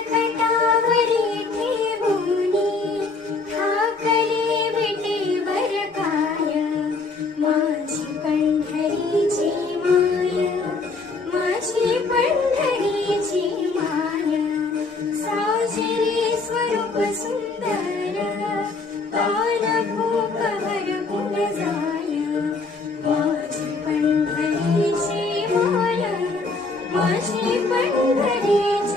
करकटावरी ठेवुनी ठाकले विटेवर काय, माझी पंढरीची माय, माझी पंढरीची माय. साजरे स्वरूप सुंदर, तान भूक हरपून जाय, माझी पंढरीची माय, माझी पंढरीची